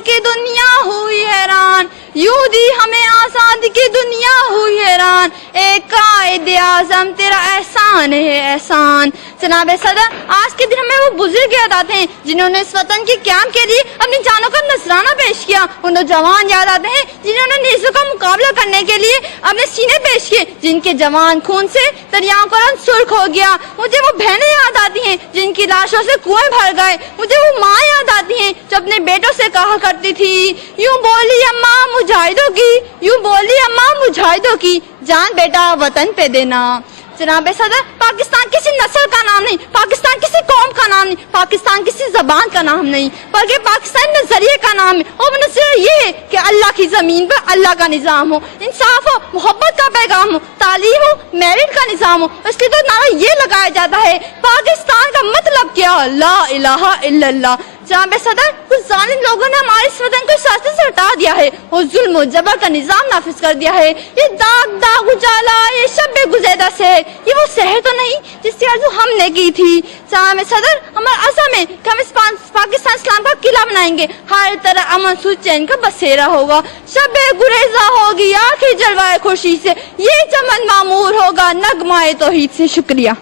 की दुनिया हुई हैरान, यूं दी हमें आजादी की दुनिया हुई हैरान, एक कायद आजम तेरा एहसान है एहसान। जनाब सदर, आज के दिन हमें वो बुजुर्ग याद आते हैं जिन्होंने इस वतन की क़याम के लिए अपनी जानों का नजराना पेश किया। वो नौजवान याद आते हैं जिन्होंने नेज़ों का मुकाबला करने के लिए अपने सीने पेश किए, जिनके जवान खून से दरियाओं का रंग सुर्ख हो गया। मुझे वो बहनें याद आती हैं जिनकी लाशों से कुएं भर गए। मुझे वो माँ याद आती हैं जो अपने बेटों से कहा करती थी, यूं बोली अम्मा मुजाहिदों की, यूं बोली अम्मा मुजाहिदों की, जान बेटा वतन पे देना। जनाब सदर, पाकिस्तान किसी नस्ल का नाम नहीं, पाकिस्तान किसी कौम का नाम नहीं, पाकिस्तान किसी जबान का नाम नहीं, बल्कि पाकिस्तान नजरिए का नाम है। और नजरिया ये है कि अल्लाह की जमीन पर अल्लाह का निजाम हो, इंसाफ हो, मोहब्बत का पैगाम हो, तालीम हो, मेरिट का निजाम हो। इसलिए तो नारा ये लगाया जाता है, पाकिस्तान का मतलब क्या, ला इलाहा इल्लल्लाह। जनाब सदर, कुछ जालिम लोगों ने हमारे इस वतन को सरहद से हटा दिया है और जुल्म और जबर का निजाम नाफिज कर दिया है। ये दाग दाग उजाला, ये शब गुज़ैदा से, ये वो शहर तो नहीं जिसकी आरज़ू हमने की थी। जनाब सदर, हमारा अज़म है कि हम इस पाकिस्तान इस्लाम का किला बनाएंगे, हर तरह अमन सुख चैन का बसेरा होगा, शब गुरेजा होगी आखिर जलवाए खुशी से, ये चमन मामूर होगा नगमाए तौहीद से। शुक्रिया।